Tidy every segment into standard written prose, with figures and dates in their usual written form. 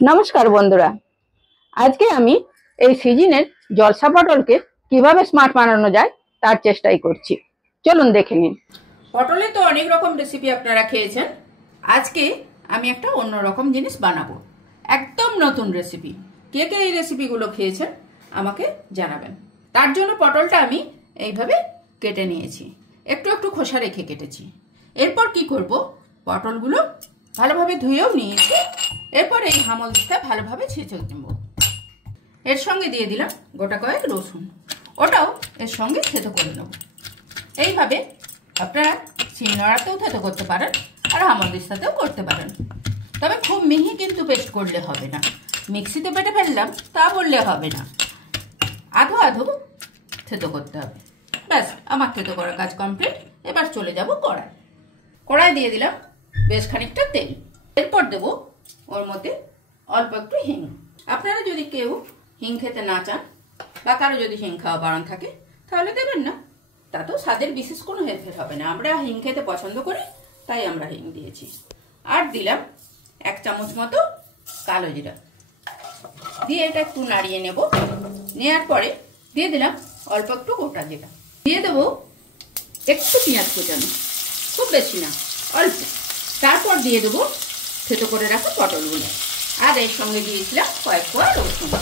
नमस्कार बंधुरा आज के आमी এই সিজনের জলসা পটলকে কিভাবে স্মার্ট বানানো যায় তার চেষ্টাই করছি। চলুন দেখে নিন। পটলে তো অনেক রকম রেসিপি আপনারা খেয়েছেন, আজকে আমি একটা অন্য রকম জিনিস বানাবো, একদম নতুন রেসিপি। কে কে এই রেসিপিগুলো খেয়েছেন আমাকে জানাবেন। তার জন্য পটলটা আমি এইভাবে কেটে নিয়েছি, একটু একটু খোসা রেখে কেটেছি। এরপর কি করব, পটলগুলো ভালোভাবে ধুয়েও নিয়েছি। এরপর এই হামল দিকটা ভালোভাবে ছেঁচে নেব। এর সঙ্গে দিয়ে দিলাম গোটা কয়েক রসুন, ওটাও এর সঙ্গে থেতো করে নেব। এইভাবে আপনারা শিলনোড়াতেও থেতো করতে পারেন আর হামালদিস্তাতেও করতে পারেন, তবে খুব মিহি কিন্তু পেস্ট করলে হবে না। মিক্সিতে বেটে ফেললাম তা বললে হবে না, আধো আধো থেতো করতে হবে। ব্যাস, আমার থেতো করার কাজ কমপ্লিট। এবার চলে যাব কড়াই দিয়ে দিলাম বেশ খানিকটা তেল। এরপর দেব ওর মধ্যে অল্প একটু হিং। আপনারা যদি কেউ হিং খেতে না চান বা কারো যদি হিং খাওয়া বারণ থাকে তাহলে দেবেন না, তাতেও স্বাদের বিশেষ কোনো হেরফের হবে না। আমরা হিং খেতে পছন্দ করি তাই আমরা হিং দিয়েছি। আর দিলাম 1 চামচ মতো কালো জিরা দিয়ে এটা একটু নাড়িয়ে নেব। নেওয়ার পরে দিয়ে দিলাম অল্প একটু গোটা জিরা, দিয়ে দেবো একটু পেঁয়াজ কুচানো, খুব বেশি না, অল্প। তারপর দিয়ে দেবো থেতো করে রাখা পটলগুলো, আর এর সঙ্গে দিয়েছিলাম কয়েক কোয়া রসুন।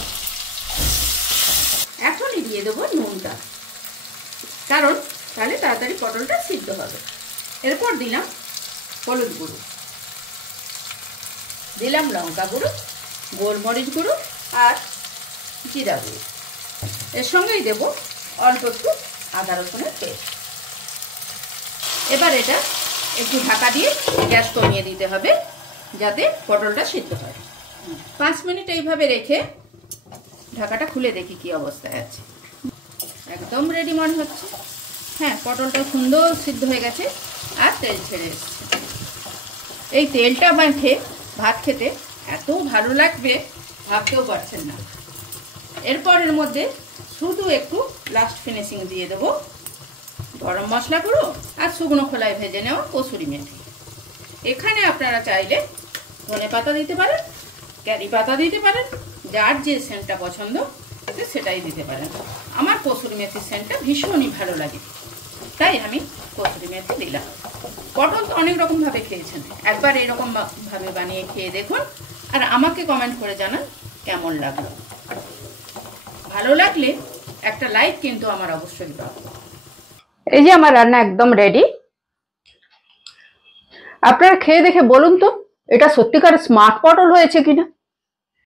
এখনই দিয়ে দেবো নুনটা, কারণ তাহলে তাড়াতাড়ি পটলটা সিদ্ধ হবে। এরপর দিলাম হলুদ গুঁড়ো, দিলাম লঙ্কা গুঁড়ো, গোলমরিচ গুঁড়ো আর জিরা গুঁড়ো। এর সঙ্গেই দেবো অল্প একটু আদা রসুনের পেস্ট। এবার এটা একটু ঢাকা দিয়ে গ্যাস কমিয়ে দিতে হবে যাতে পটলটা সিদ্ধ হয়। 5 মিনিট এইভাবে রেখে ঢাকাটা খুলে দেখি কি অবস্থায় আছে। একদম রেডি মনে হচ্ছে। হ্যাঁ, পটলটা সুন্দর সিদ্ধ হয়ে গেছে আর তেল ছেড়ে এসছে। এই তেলটা মাখে ভাত খেতে এত ভালো লাগবে ভাবতেও পারছেন না। এরপর এর মধ্যে শুধু একটু লাস্ট ফিনিশিং দিয়ে দেবো গরম মশলা গুঁড়ো আর শুকনো খোলায় ভেজে নেওয়া কসুরি মেথি। এখানে আপনারা চাইলে ধনে পাতা দিতে পারেন, কারি পাতা দিতে পারেন, যার যে সেন্টটা পছন্দ সেটাই দিতে পারেন। আমার কসুরি মেথির সেন্টটা ভীষণই ভালো লাগে, তাই আমি কসুরি মেথি দিলাম। পটল তো অনেক রকমভাবে খেয়েছেন, একবার এরকম ভাবে বানিয়ে খেয়ে দেখুন আর আমাকে কমেন্ট করে জানান কেমন লাগলো। ভালো লাগলে একটা লাইক কিন্তু আমার অবশ্যই পাবো। এই যে আমার রান্না একদম রেডি। আপনারা খেয়ে দেখে বলুন তো এটা সত্যিকার স্মার্ট পটল হয়েছে কিনা।